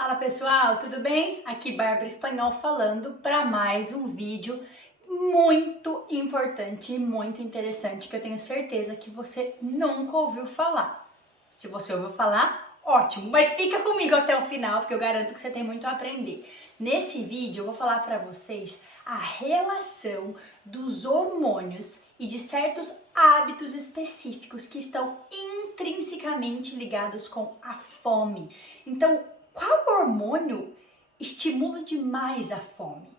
Fala pessoal, tudo bem? Aqui Bárbara Espanhol falando para mais um vídeo muito importante e muito interessante que eu tenho certeza que você nunca ouviu falar. Se você ouviu falar, ótimo, mas fica comigo até o final porque eu garanto que você tem muito a aprender. Nesse vídeo eu vou falar para vocês a relação dos hormônios e de certos hábitos específicos que estão intrinsecamente ligados com a fome. Então, qual hormônio estimula demais a fome?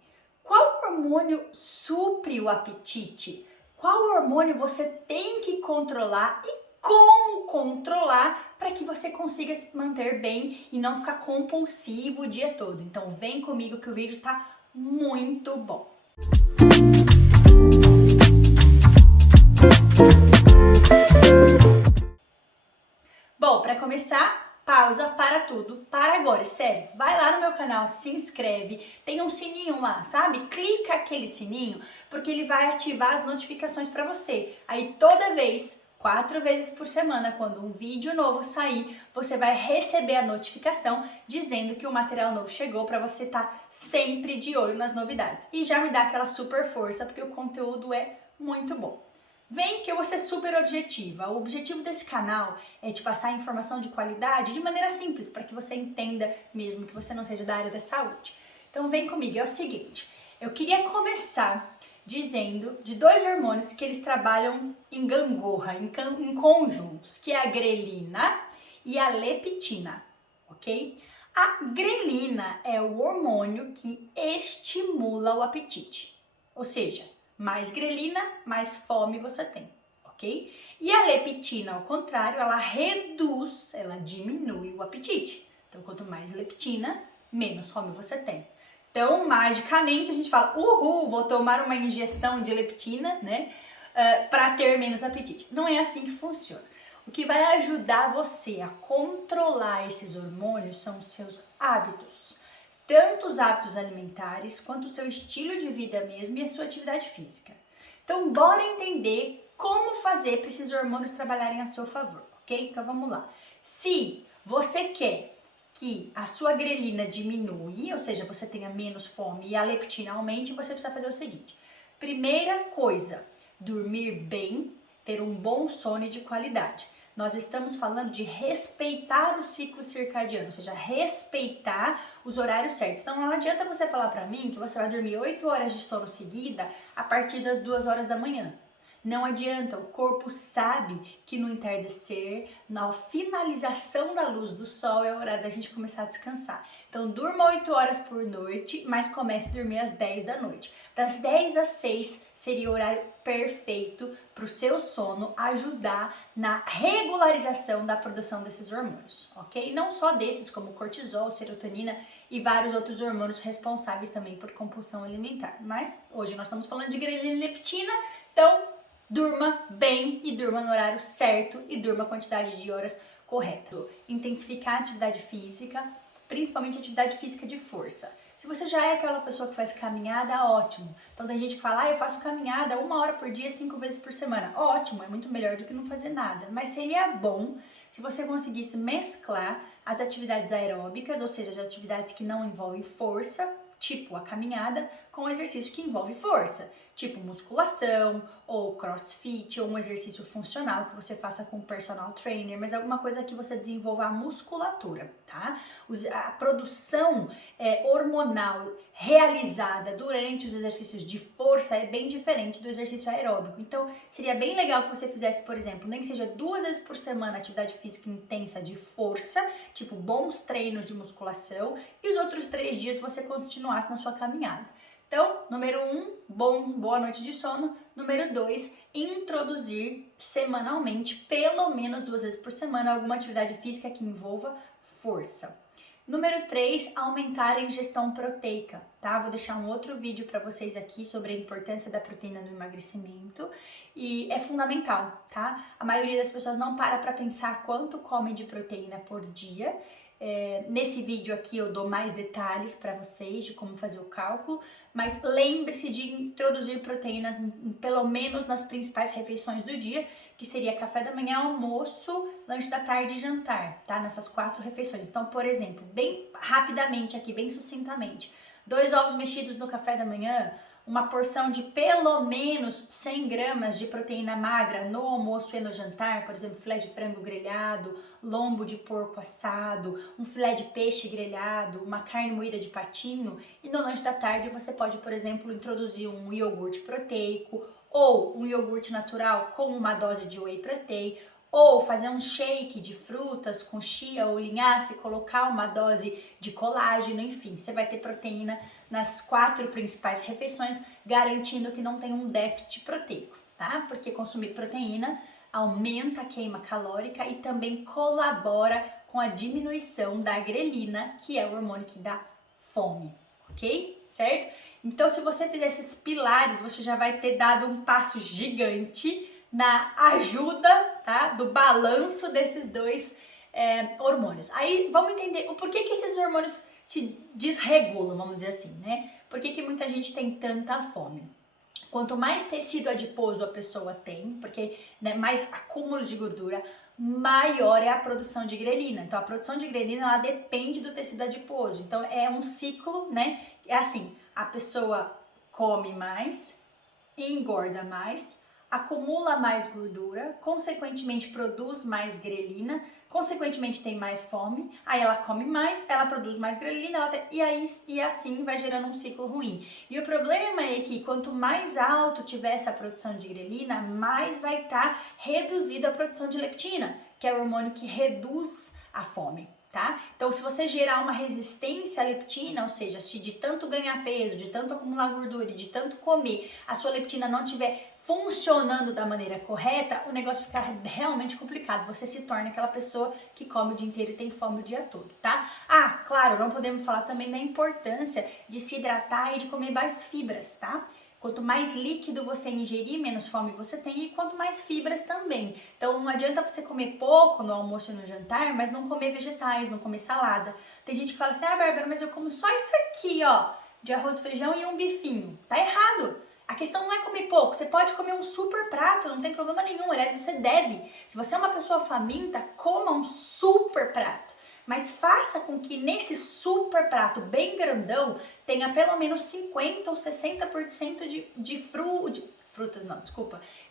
Qual hormônio supre o apetite? Qual hormônio você tem que controlar e como controlar para que você consiga se manter bem e não ficar compulsivo o dia todo? Então vem comigo que o vídeo está muito bom. Bom, para começar, pausa, para tudo, para agora, sério, vai lá no meu canal, se inscreve, tem um sininho lá, sabe? Clica aquele sininho, porque ele vai ativar as notificações para você. Aí toda vez, 4 vezes por semana, quando um vídeo novo sair, você vai receber a notificação dizendo que o material novo chegou para você estar sempre de olho nas novidades. E já me dá aquela super força, porque o conteúdo é muito bom. Vem que eu vou ser super objetiva. O objetivo desse canal é te passar informação de qualidade de maneira simples, para que você entenda, mesmo que você não seja da área da saúde. Então vem comigo, é o seguinte, eu queria começar dizendo de 2 hormônios que eles trabalham em gangorra, em conjuntos, que é a grelina e a leptina, ok? A grelina é o hormônio que estimula o apetite, ou seja, mais grelina, mais fome você tem, ok? E a leptina, ao contrário, ela reduz, ela diminui o apetite. Então, quanto mais leptina, menos fome você tem. Então, magicamente, a gente fala, uhul, vou tomar uma injeção de leptina, né? Para ter menos apetite. Não é assim que funciona. O que vai ajudar você a controlar esses hormônios são os seus hábitos. Tanto os hábitos alimentares, quanto o seu estilo de vida mesmo e a sua atividade física. Então, bora entender como fazer para esses hormônios trabalharem a seu favor, ok? Então, vamos lá. Se você quer que a sua grelina diminui, ou seja, você tenha menos fome e a leptina aumente, você precisa fazer o seguinte. Primeira coisa, dormir bem, ter um bom sono de qualidade. Nós estamos falando de respeitar o ciclo circadiano, ou seja, respeitar os horários certos. Então não adianta você falar para mim que você vai dormir 8 horas de sono seguida a partir das 2 horas da manhã. Não adianta, o corpo sabe que no entardecer, na finalização da luz do sol, é a hora da gente começar a descansar. Então durma 8 horas por noite, mas comece a dormir às 10 da noite. Das 10 às 6 seria o horário perfeito para o seu sono ajudar na regularização da produção desses hormônios, ok? Não só desses, como cortisol, serotonina e vários outros hormônios responsáveis também por compulsão alimentar. Mas hoje nós estamos falando de grelina e leptina, então durma bem e durma no horário certo e durma a quantidade de horas correta. Intensificar a atividade física, principalmente atividade física de força. Se você já é aquela pessoa que faz caminhada, ótimo. Então tem gente que fala, eu faço caminhada 1 hora por dia, 5 vezes por semana. Ótimo, é muito melhor do que não fazer nada. Mas seria bom se você conseguisse mesclar as atividades aeróbicas, ou seja, as atividades que não envolvem força, tipo a caminhada, com o exercício que envolve força, tipo musculação, ou crossfit, ou um exercício funcional que você faça com um personal trainer, mas alguma coisa que você desenvolva a musculatura, tá? A produção hormonal realizada durante os exercícios de força é bem diferente do exercício aeróbico. Então, seria bem legal que você fizesse, por exemplo, nem que seja 2 vezes por semana atividade física intensa de força, tipo bons treinos de musculação, e os outros 3 dias você continuasse na sua caminhada. Então, número 1, boa noite de sono. Número 2, introduzir semanalmente, pelo menos 2 vezes por semana, alguma atividade física que envolva força. Número 3, aumentar a ingestão proteica, tá? Vou deixar um outro vídeo para vocês aqui sobre a importância da proteína no emagrecimento e é fundamental, tá? A maioria das pessoas não para pensar quanto come de proteína por dia. Nesse vídeo aqui eu dou mais detalhes para vocês de como fazer o cálculo, mas lembre-se de introduzir proteínas pelo menos nas principais refeições do dia, que seria café da manhã, almoço, lanche da tarde e jantar, tá? Nessas 4 refeições. Então, por exemplo, bem rapidamente aqui, bem sucintamente. 2 ovos mexidos no café da manhã, uma porção de pelo menos 100 gramas de proteína magra no almoço e no jantar, por exemplo, filé de frango grelhado, lombo de porco assado, um filé de peixe grelhado, uma carne moída de patinho, e no lanche da tarde você pode, por exemplo, introduzir um iogurte proteico ou um iogurte natural com uma dose de whey protein, ou fazer um shake de frutas com chia ou linhaça e colocar uma dose de colágeno, enfim, você vai ter proteína nas 4 principais refeições, garantindo que não tem um déficit proteico, tá? Porque consumir proteína aumenta a queima calórica e também colabora com a diminuição da grelina, que é o hormônio que dá fome, ok? Certo? Então, se você fizer esses pilares, você já vai ter dado um passo gigante na ajuda, tá, do balanço desses dois hormônios. Aí vamos entender o porquê que esses hormônios se desregulam, vamos dizer assim, né? Por que muita gente tem tanta fome? Quanto mais tecido adiposo a pessoa tem, porque né, mais acúmulo de gordura, maior é a produção de grelina. Então a produção de grelina ela depende do tecido adiposo. Então é um ciclo, né? É assim, a pessoa come mais, engorda mais, acumula mais gordura, consequentemente produz mais grelina, consequentemente tem mais fome, aí ela come mais, ela produz mais grelina, e assim vai gerando um ciclo ruim. E o problema é que quanto mais alto tiver essa produção de grelina, mais vai estar reduzida a produção de leptina, que é o hormônio que reduz a fome. Tá? Então, se você gerar uma resistência à leptina, ou seja, se de tanto ganhar peso, de tanto acumular gordura, de tanto comer, a sua leptina não estiver funcionando da maneira correta, o negócio fica realmente complicado. Você se torna aquela pessoa que come o dia inteiro e tem fome o dia todo, tá? Ah, claro, não podemos falar também da importância de se hidratar e de comer mais fibras, tá? Quanto mais líquido você ingerir, menos fome você tem e quanto mais fibras também. Então não adianta você comer pouco no almoço e no jantar, mas não comer vegetais, não comer salada. Tem gente que fala assim, ah, Bárbara, mas eu como só isso aqui, ó, de arroz, feijão e um bifinho. Tá errado. A questão não é comer pouco, você pode comer um super prato, não tem problema nenhum, aliás, você deve. Se você é uma pessoa faminta, coma um super prato. Mas faça com que nesse super prato bem grandão tenha pelo menos 50 ou 60%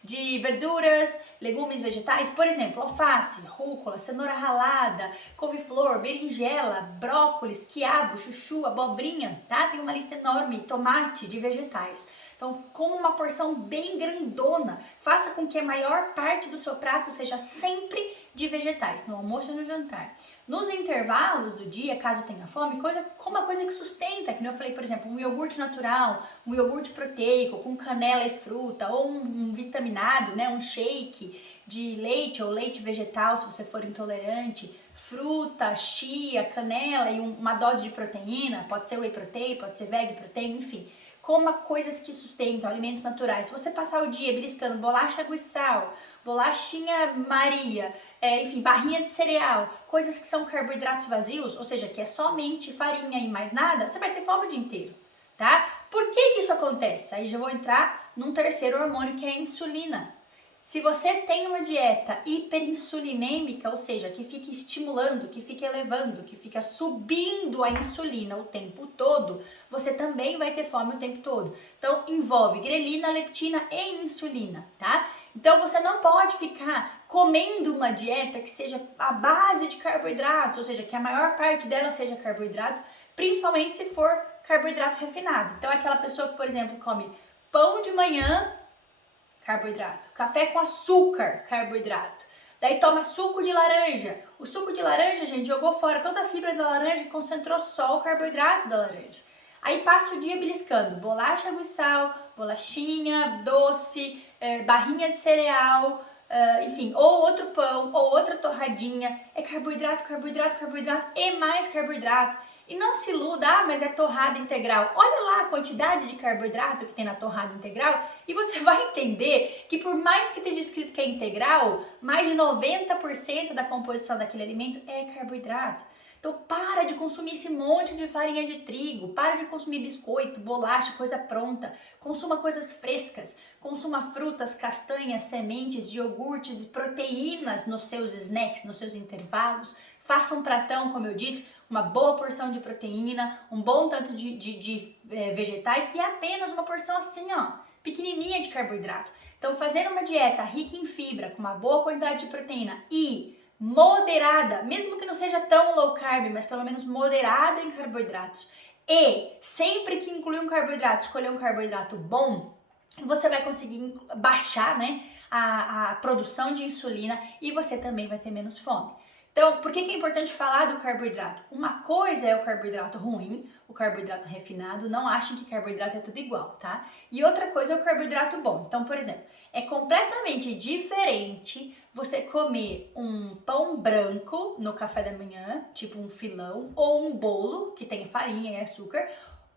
de verduras, legumes, vegetais, por exemplo, alface, rúcula, cenoura ralada, couve-flor, berinjela, brócolis, quiabo, chuchu, abobrinha, tá? Tem uma lista enorme, tomate de vegetais. Então, como uma porção bem grandona, faça com que a maior parte do seu prato seja sempre de vegetais, no almoço e no jantar. Nos intervalos do dia, caso tenha fome, coma coisa que sustenta, que eu falei, por exemplo, um iogurte natural, um iogurte proteico com canela e fruta, ou um vitaminado, né, um shake de leite ou leite vegetal, se você for intolerante, fruta, chia, canela e uma dose de proteína, pode ser whey protein, pode ser veg protein, enfim. Coma coisas que sustentam, alimentos naturais. Se você passar o dia beliscando bolacha água e sal, bolachinha Maria, enfim, barrinha de cereal, coisas que são carboidratos vazios, ou seja, que é somente farinha e mais nada, você vai ter fome o dia inteiro, tá? Por que isso acontece? Aí já vou entrar num terceiro hormônio que é a insulina. Se você tem uma dieta hiperinsulinêmica, ou seja, que fica estimulando, que fica elevando, que fica subindo a insulina o tempo todo, você também vai ter fome o tempo todo. Então, envolve grelina, leptina e insulina, tá? Então, você não pode ficar comendo uma dieta que seja a base de carboidratos, ou seja, que a maior parte dela seja carboidrato, principalmente se for carboidrato refinado. Então, aquela pessoa que, por exemplo, come pão de manhã, carboidrato. Café com açúcar, carboidrato. Daí toma suco de laranja. O suco de laranja, gente, jogou fora toda a fibra da laranja e concentrou só o carboidrato da laranja. Aí passa o dia beliscando bolacha água e sal, bolachinha, doce, barrinha de cereal, enfim, ou outro pão, ou outra torradinha. É carboidrato, carboidrato, carboidrato e mais carboidrato. E não se iluda, mas é torrada integral. Olha lá a quantidade de carboidrato que tem na torrada integral e você vai entender que por mais que esteja escrito que é integral, mais de 90% da composição daquele alimento é carboidrato. Então para de consumir esse monte de farinha de trigo, para de consumir biscoito, bolacha, coisa pronta. Consuma coisas frescas, consuma frutas, castanhas, sementes, iogurtes e proteínas nos seus snacks, nos seus intervalos. Faça um pratão, como eu disse, uma boa porção de proteína, um bom tanto de vegetais e apenas uma porção assim, ó, pequenininha de carboidrato. Então, fazer uma dieta rica em fibra, com uma boa quantidade de proteína e moderada, mesmo que não seja tão low carb, mas pelo menos moderada em carboidratos, e sempre que incluir um carboidrato, escolher um carboidrato bom, você vai conseguir baixar, né, a produção de insulina e você também vai ter menos fome. Então, por que é importante falar do carboidrato? Uma coisa é o carboidrato ruim, o carboidrato refinado, não achem que carboidrato é tudo igual, tá? E outra coisa é o carboidrato bom. Então, por exemplo, é completamente diferente você comer um pão branco no café da manhã, tipo um filão, ou um bolo que tem farinha e açúcar,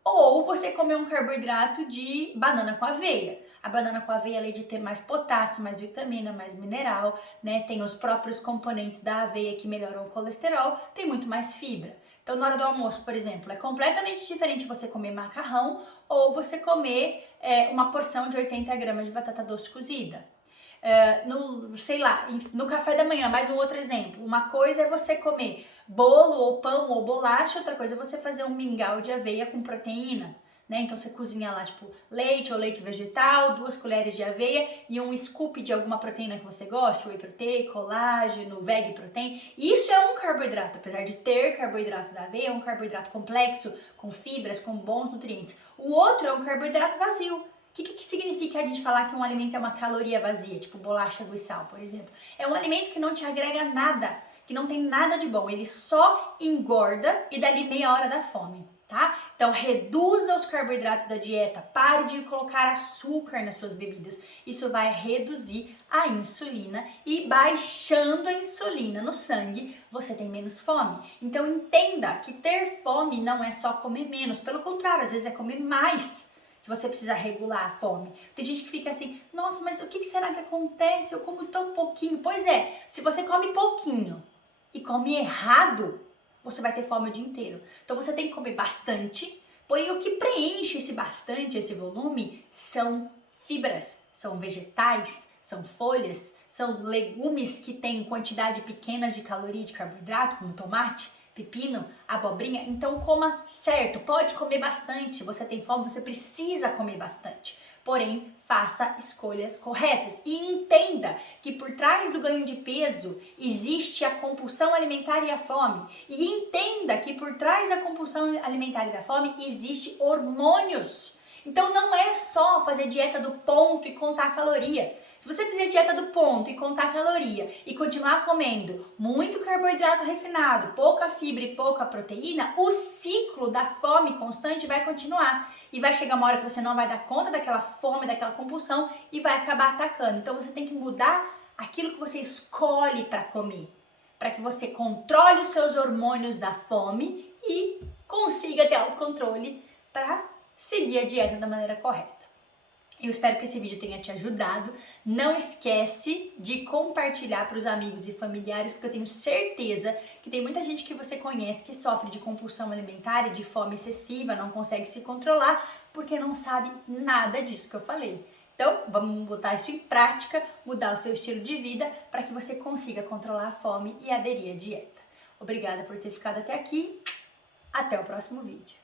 ou você comer um carboidrato de banana com aveia. A banana com aveia, além de ter mais potássio, mais vitamina, mais mineral, né? Tem os próprios componentes da aveia que melhoram o colesterol, tem muito mais fibra. Então, na hora do almoço, por exemplo, é completamente diferente você comer macarrão ou você comer uma porção de 80 gramas de batata doce cozida. No café da manhã, mais um outro exemplo. Uma coisa é você comer bolo ou pão ou bolacha, outra coisa é você fazer um mingau de aveia com proteína, né? Então você cozinha lá, tipo, leite ou leite vegetal, 2 colheres de aveia e um scoop de alguma proteína que você gosta, whey protein, colágeno, veg protein. Isso é um carboidrato, apesar de ter carboidrato da aveia, é um carboidrato complexo, com fibras, com bons nutrientes. O outro é um carboidrato vazio. O que significa a gente falar que um alimento é uma caloria vazia, tipo bolacha, água e sal, por exemplo? É um alimento que não te agrega nada, que não tem nada de bom, ele só engorda e dali meia hora dá fome, tá? Então reduza os carboidratos da dieta, pare de colocar açúcar nas suas bebidas, isso vai reduzir a insulina e baixando a insulina no sangue, você tem menos fome. Então entenda que ter fome não é só comer menos, pelo contrário, às vezes é comer mais. Se você precisa regular a fome. Tem gente que fica assim, nossa, mas o que será que acontece? Eu como tão pouquinho. Pois é, se você come pouquinho e come errado, você vai ter fome o dia inteiro. Então você tem que comer bastante, porém o que preenche esse bastante, esse volume, são fibras, são vegetais, são folhas, são legumes que têm quantidade pequena de caloria e de carboidrato, como tomate, pepino, abobrinha. Então coma certo, pode comer bastante. Se você tem fome, você precisa comer bastante. Porém, faça escolhas corretas e entenda que por trás do ganho de peso existe a compulsão alimentar e a fome. E entenda que por trás da compulsão alimentar e da fome existe hormônios. Então não é só fazer dieta do ponto e contar a caloria. Se você fizer dieta do ponto e contar a caloria e continuar comendo muito carboidrato refinado, pouca fibra e pouca proteína, o ciclo da fome constante vai continuar. E vai chegar uma hora que você não vai dar conta daquela fome, daquela compulsão e vai acabar atacando. Então você tem que mudar aquilo que você escolhe para comer, para que você controle os seus hormônios da fome e consiga ter autocontrole para seguir a dieta da maneira correta. Eu espero que esse vídeo tenha te ajudado. Não esquece de compartilhar para os amigos e familiares, porque eu tenho certeza que tem muita gente que você conhece que sofre de compulsão alimentar e de fome excessiva, não consegue se controlar, porque não sabe nada disso que eu falei. Então, vamos botar isso em prática, mudar o seu estilo de vida para que você consiga controlar a fome e aderir à dieta. Obrigada por ter ficado até aqui. Até o próximo vídeo.